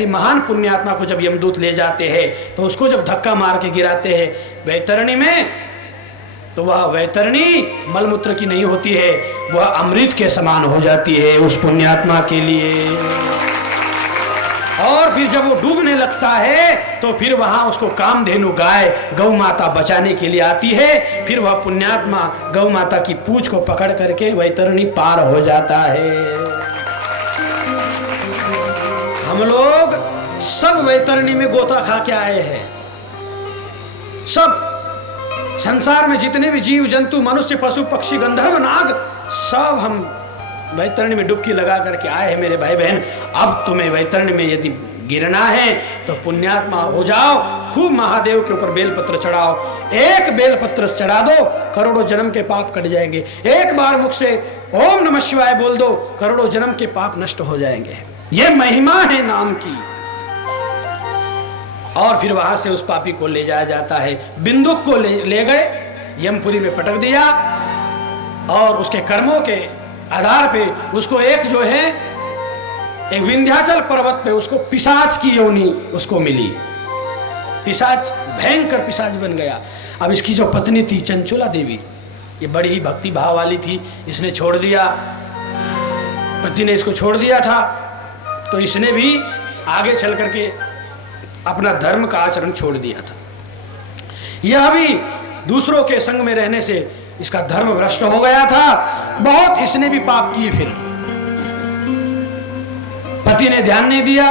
ऐसे महान पुण्यात्मा को जब यमदूत ले जाते हैं तो उसको जब धक्का मार के गिराते हैं वैतरणी में, तो वह वैतरणी मलमूत्र की नहीं होती है, वह अमृत के समान हो जाती है उस पुण्यात्मा के लिए। और फिर जब वो डूबने लगता है तो फिर वहां उसको कामधेनु गाय गौ माता बचाने के लिए आती है। फिर वह पुण्यात्मा गौ माता की पूंछ को पकड़ करके वैतरणी पार हो जाता है। हम लोग सब वैतरणी में गोता खा के आए हैं। सब संसार में जितने भी जीव जंतु, मनुष्य, पशु, पक्षी, गंधर्व, नाग, सब हम वैतरणी में डुबकी लगा करके आए हैं मेरे भाई बहन। अब तुम्हें वैतरणी में यदि गिरना है तो पुण्यात्मा हो जाओ, खूब महादेव के ऊपर बेलपत्र चढ़ाओ। एक बेलपत्र चढ़ा दो, करोड़ों जन्म के पाप कट जाएंगे। एक बार मुख से ओम नमः शिवाय बोल दो, करोड़ों जन्म के पाप नष्ट हो जाएंगे। ये महिमा है नाम की। और फिर वहां से उस पापी को ले जाया जाता है। बिंदुक को ले गए, यमपुरी में पटक दिया और उसके कर्मों के आधार पे उसको एक जो है एक विंध्याचल पर्वत पे उसको पिशाच की योनि उसको मिली। पिशाच, भयंकर पिशाच बन गया। अब इसकी जो पत्नी थी चंचुला देवी, ये बड़ी ही भक्ति भाव वाली थी, इसने छोड़ दिया, पति ने इसको छोड़ दिया था, तो इसने भी आगे चल करके अपना धर्म का आचरण छोड़ दिया था। यह भी दूसरों के संग में रहने से इसका धर्म भ्रष्ट हो गया था। बहुत इसने भी पाप किए। फिर पति ने ध्यान नहीं दिया,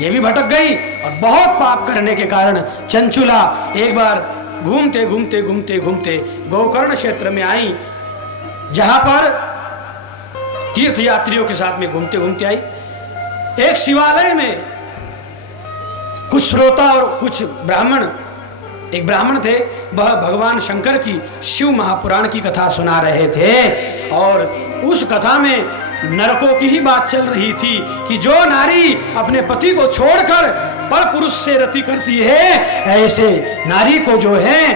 ये भी भटक गई और बहुत पाप करने के कारण चंचुला एक बार घूमते घूमते घूमते घूमते गोकर्ण क्षेत्र में आई, जहां पर तीर्थ यात्रियों के साथ में घूमते घूमते आई। एक शिवालय में कुछ श्रोता और कुछ ब्राह्मण, एक ब्राह्मण थे, वह भगवान शंकर की शिव महापुराण की कथा सुना रहे थे और उस कथा में नरकों की ही बात चल रही थी कि जो नारी अपने पति को छोड़कर पर पुरुष से रति करती है, ऐसे नारी को जो है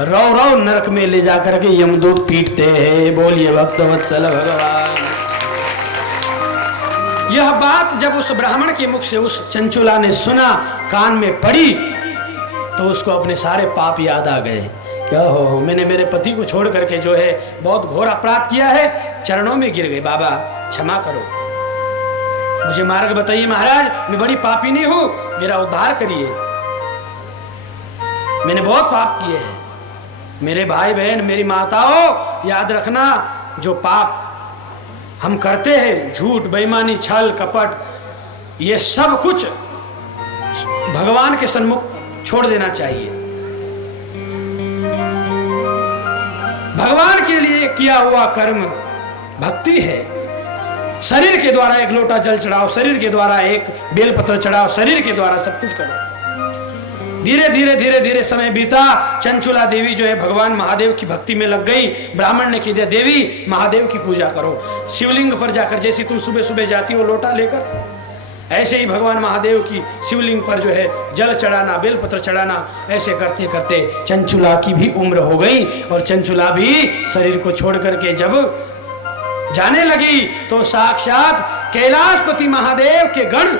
रौ रौ नरक में ले जाकर के यमदूत पीटते हैं। बोलिए भक्तवत्सल भगवान। यह बात जब उस ब्राह्मण के मुख से उस चंचुला ने सुना, कान में पड़ी, तो उसको अपने सारे पाप याद आ गए। क्या हो, मैंने मेरे पति को छोड़ करके जो है बहुत घोर अपराध किया है। चरणों में गिर गई, बाबा क्षमा करो, मुझे मार्ग बताइए महाराज, मैं बड़ी पापी नहीं हूं, मेरा उद्धार करिए, मैंने बहुत पाप किए हैं। मेरे भाई बहन, मेरी माताओं, याद रखना, जो पाप हम करते हैं, झूठ, बेईमानी, छल, कपट, ये सब कुछ भगवान के सन्मुख छोड़ देना चाहिए। भगवान के लिए किया हुआ कर्म भक्ति है। शरीर के द्वारा एक लोटा जल चढ़ाओ, शरीर के द्वारा एक बेलपत्र चढ़ाओ, शरीर के द्वारा सब कुछ करो। धीरे धीरे धीरे धीरे समय बीता। चंचुला देवी जो है भगवान महादेव की भक्ति में लग गई। ब्राह्मण ने कह दिया, देवी महादेव की पूजा करो, शिवलिंग पर जाकर, जैसे तुम सुबह सुबह जाती हो लोटा लेकर, ऐसे ही भगवान महादेव की शिवलिंग पर जो है जल चढ़ाना, बेलपत्र चढ़ाना। ऐसे करते करते चंचुला की भी उम्र हो गई और चंचुला भी शरीर को छोड़ करके जब जाने लगी तो साक्षात कैलाशपति महादेव के गण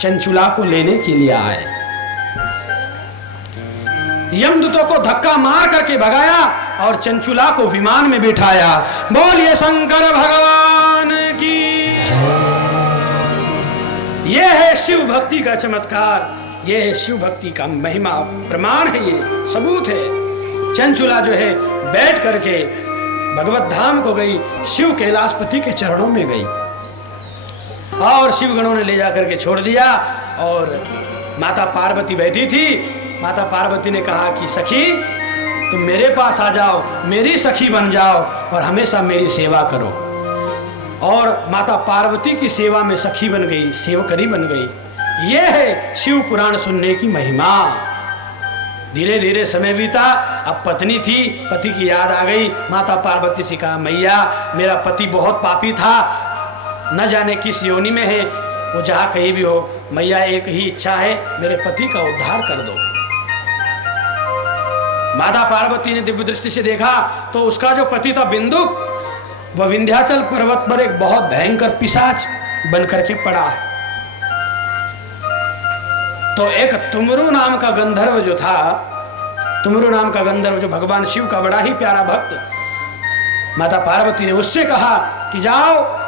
चंचुला को लेने के लिए आए। यमदूतों को धक्का मार करके भगाया और चंचुला को विमान में बिठाया। बोलिए शंकर भगवान की। यह है शिव भक्ति का चमत्कार, यह है शिव भक्ति का महिमा, प्रमाण है, ये सबूत है। चंचुला जो है बैठ करके भगवत धाम को गई, शिव कैलाशपति के चरणों में गई और शिव गणों ने ले जाकर के छोड़ दिया। और माता पार्वती बैठी थी। माता पार्वती ने कहा कि सखी, तुम मेरे पास आ जाओ, मेरी सखी बन जाओ और हमेशा मेरी सेवा करो। और माता पार्वती की सेवा में सखी बन गई, सेवकरी बन गई। यह है शिव पुराण सुनने की महिमा। धीरे धीरे समय बीता। अब पत्नी थी, पति की याद आ गई। माता पार्वती से कहा, मैया मेरा पति बहुत पापी था, न जाने किस योनि में है, वो जहाँ कहीं भी हो, मैया एक ही इच्छा है, मेरे पति का उद्धार कर दो। माता पार्वती ने दिव्य दृष्टि से देखा तो उसका जो पति था बिंदुक, वह विंध्याचल पर्वत पर एक बहुत भयंकर पिशाच बन करके पड़ा है। तो एक तुमरू नाम का गंधर्व जो था, तुमरू नाम का गंधर्व जो भगवान शिव का बड़ा ही प्यारा भक्त, माता पार्वती ने उससे कहा कि जाओ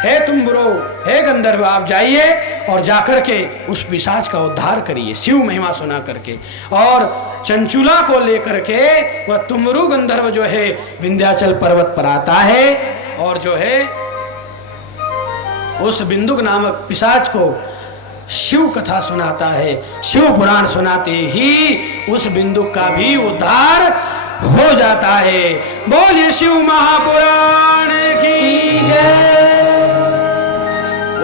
हे तुमरो, हे गंधर्व, आप जाइए और जाकर के उस पिशाच का उद्धार करिए शिव महिमा सुना करके। और चंचुला को लेकर के वह तुमरू गंधर्व जो है विंध्याचल पर्वत पर आता है और जो है उस बिंदुक नामक पिशाच को शिव कथा सुनाता है। शिव पुराण सुनाते ही उस बिंदुक का भी उद्धार हो जाता है। बोलिए शिव महापुराण की जय।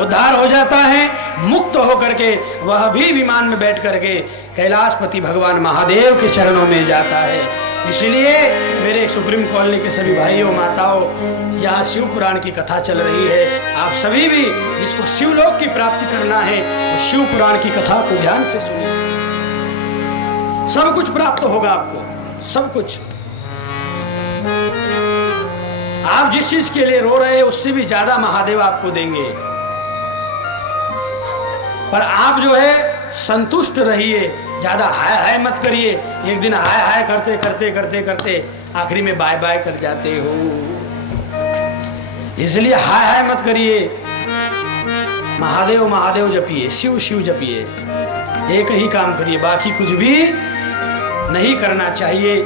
उद्धार हो जाता है, मुक्त होकर के वह भी विमान में बैठ करके कैलाशपति भगवान महादेव के चरणों में जाता है। इसलिए मेरे सुप्रीम कॉलोनी के सभी भाइयों माताओं, यहाँ शिव पुराण की कथा चल रही है। आप सभी भी जिसको शिवलोक की प्राप्ति करना है वो शिव पुराण की कथा को ध्यान से सुनिए, सब कुछ प्राप्त होगा आपको, सब कुछ। आप जिस चीज के लिए रो रहे हैं उससे भी ज्यादा महादेव आपको देंगे, पर आप जो है संतुष्ट रहिए, ज्यादा हाय हाय मत करिए। एक दिन हाय हाय करते करते करते करते आखिरी में बाय बाय कर जाते हो, इसलिए हाय हाय मत करिए। महादेव महादेव जपिए, शिव शिव जपिए, एक ही काम करिए, बाकी कुछ भी नहीं करना चाहिए।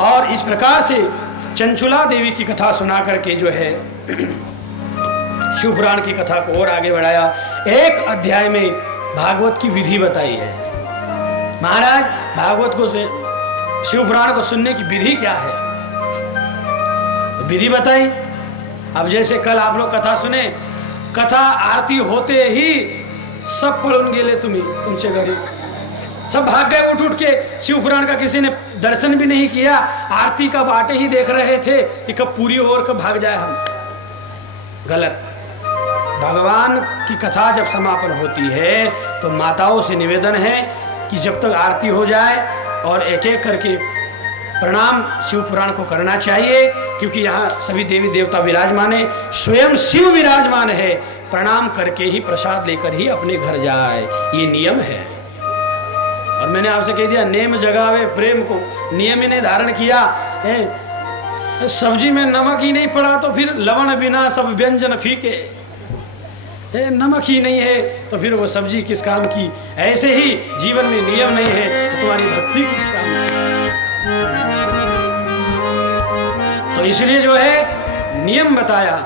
और इस प्रकार से चंचुला देवी की कथा सुना करके जो है शिव पुराण की कथा को और आगे बढ़ाया। एक अध्याय में भागवत की विधि बताई है। महाराज भागवत को शिव पुराण को सुनने की विधि क्या है, तो विधि बताई। अब जैसे कल आप लोग कथा सुने, कथा आरती होते ही सब पळून गेले, तुमचे घरी सब भाग गए उठ उठ के। शिव पुराण का किसी ने दर्शन भी नहीं किया, आरती का बाटे ही देख रहे थे कि कब पूरी हो और कब भाग जाए हम। गलत। भगवान की कथा जब समापन होती है तो माताओं से निवेदन है कि जब तक आरती हो जाए और एक एक करके प्रणाम शिव पुराण को करना चाहिए, क्योंकि यहाँ सभी देवी देवता विराजमान है, स्वयं शिव विराजमान है। प्रणाम करके ही प्रसाद लेकर ही अपने घर जाए, ये नियम है। और मैंने आपसे कह दिया नेम जगावे प्रेम को, नियम इन्हें धारण किया। सब्जी में नमक ही नहीं पड़ा तो फिर लवण बिना सब व्यंजन फीके, नमक ही नहीं है तो फिर वो सब्जी किस काम की। ऐसे ही जीवन में नियम नहीं है तो तुम्हारी भक्ति किस काम की। तो इसलिए जो है नियम बताया।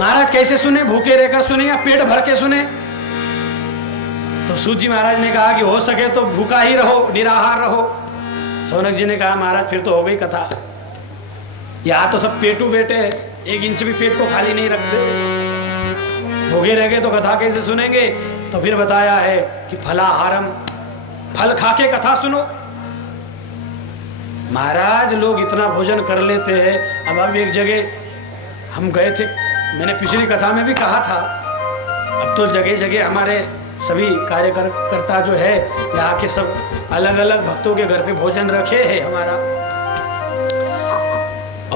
महाराज कैसे सुने, भूखे रहकर सुने या पेट भर के सुने? तो सूत जी महाराज ने कहा कि हो सके तो भूखा ही रहो, निराहार रहो। सोनक जी ने कहा महाराज फिर तो हो गई कथा, यहाँ तो सब पेटू बेटे हैं, 1 इंच भी पेट को खाली नहीं रखते। भूखे रह गए तो कथा कैसे सुनेंगे? तो फिर बताया है कि फलाहारम, फल खा के कथा सुनो। महाराज लोग इतना भोजन कर लेते हैं। अब एक जगह हम गए थे, मैंने पिछली कथा में भी कहा था, अब तो जगह जगह हमारे सभी कार्यकर्ता जो है यहाँ के सब अलग अलग भक्तों के घर पे भोजन रखे हैं हमारा,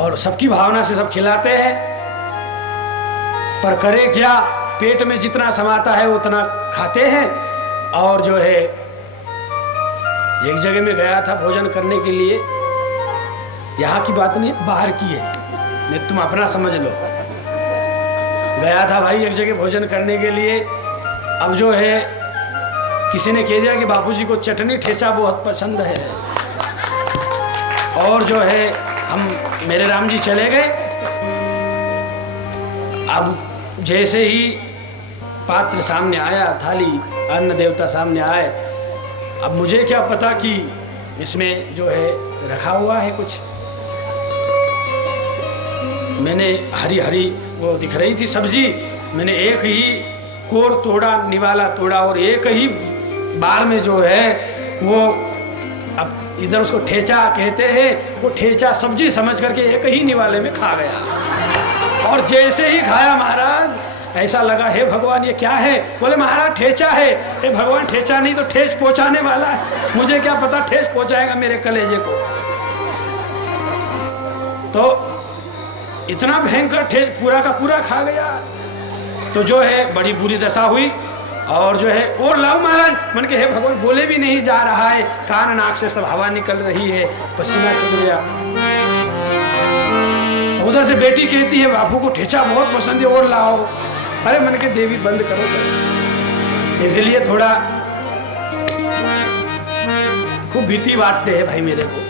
और सबकी भावना से सब खिलाते हैं। पर करे क्या, पेट में जितना समाता है उतना खाते हैं। और जो है एक जगह में गया था भोजन करने के लिए, यहाँ की बात नहीं बाहर की है, नहीं तुम अपना समझ लो। गया था भाई एक जगह भोजन करने के लिए। अब जो है किसी ने कह दिया कि बापूजी को चटनी ठेचा बहुत पसंद है, और जो है हम मेरे राम जी चले गए। अब जैसे ही पात्र सामने आया, थाली अन्न देवता सामने आए, अब मुझे क्या पता कि इसमें जो है रखा हुआ है कुछ। मैंने हरी हरी वो दिख रही थी सब्जी, मैंने एक ही कोर तोड़ा, निवाला तोड़ा, और एक ही बार में जो है वो, अब इधर उसको ठेचा कहते हैं, वो ठेचा सब्जी समझ करके एक ही निवाले में खा गया। और जैसे ही खाया महाराज ऐसा लगा हे भगवान ये क्या है? बोले महाराज ठेचा है। हे भगवान ठेचा नहीं तो ठेस पहुंचाने वाला है, मुझे क्या पता ठेस पहुंचाएगा मेरे कलेजे को। तो इतना भयंकर ठेस पूरा का पूरा खा गया। तो जो है बड़ी बुरी दशा हुई। और जो है और लाओ महाराज। मन के हे भगवान, बोले भी नहीं जा रहा है, कान नाक से सब हवा निकल रही है, पसीना छूट गया। उधर से बेटी कहती है बापू को ठेचा बहुत पसंद है और लाओ। अरे मन के देवी बंद करो बस। इसलिए थोड़ा खूब भीति बांटते हैं भाई मेरे को,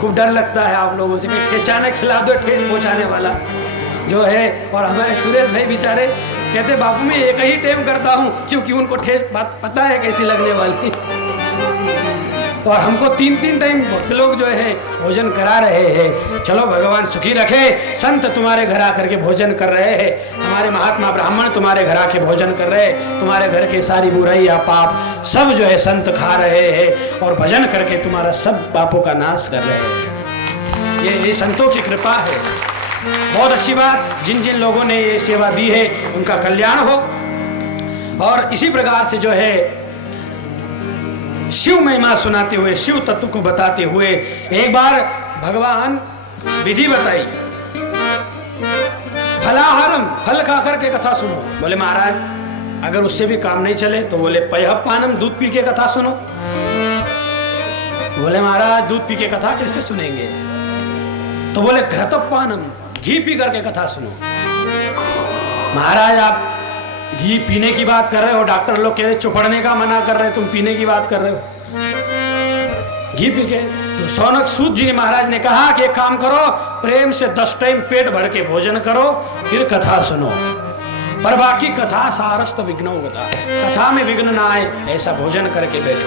खूब डर लगता है आप लोगों से, ठेचा न खिला दो ठेस पहुंचाने वाला जो है। और हमारे सुरेश भाई बेचारे कहते बापू मैं एक ही टाइम करता हूँ, क्योंकि उनको ठेस पता है कैसी लगने वाली। और हमको 3-3 टाइम भक्त लोग जो है भोजन करा रहे हैं। चलो भगवान सुखी रखे, संत तुम्हारे घर आकर के भोजन कर रहे हैं, हमारे महात्मा ब्राह्मण तुम्हारे घर आके भोजन कर रहे हैं, तुम्हारे घर के सारी बुराई या पाप सब जो है संत खा रहे हैं और भजन करके तुम्हारा सब पापों का नाश कर रहे हैं। ये संतों की कृपा है। बहुत अच्छी बात, जिन जिन लोगों ने ये सेवा दी है उनका कल्याण हो। और इसी प्रकार से जो है शिव महिमा सुनाते हुए, शिव तत्व को बताते हुए एक बार भगवान विधि बताई। फलाहारम, फल खाकर के कथा सुनो। बोले महाराज अगर उससे भी काम नहीं चले तो बोले पयःपानम, दूध पी के कथा सुनो। बोले महाराज दूध पी के कथा कैसे सुनेंगे? तो बोले घृतपानम, घी पी करके कथा सुनो। महाराज आप घी पीने की बात कर रहे हो, डॉक्टर लोग कह रहे चुपड़ने का मना कर रहे, तुम पीने की बात कर रहे हो घी पी के। तो सौनक सूत जी महाराज ने कहा कि एक काम करो, प्रेम से 10 टाइम पेट भर के भोजन करो, फिर कथा सुनो। पर बाकी कथा सारस्त विघ्न होता, कथा में विघ्न ना आए ऐसा भोजन करके बैठो।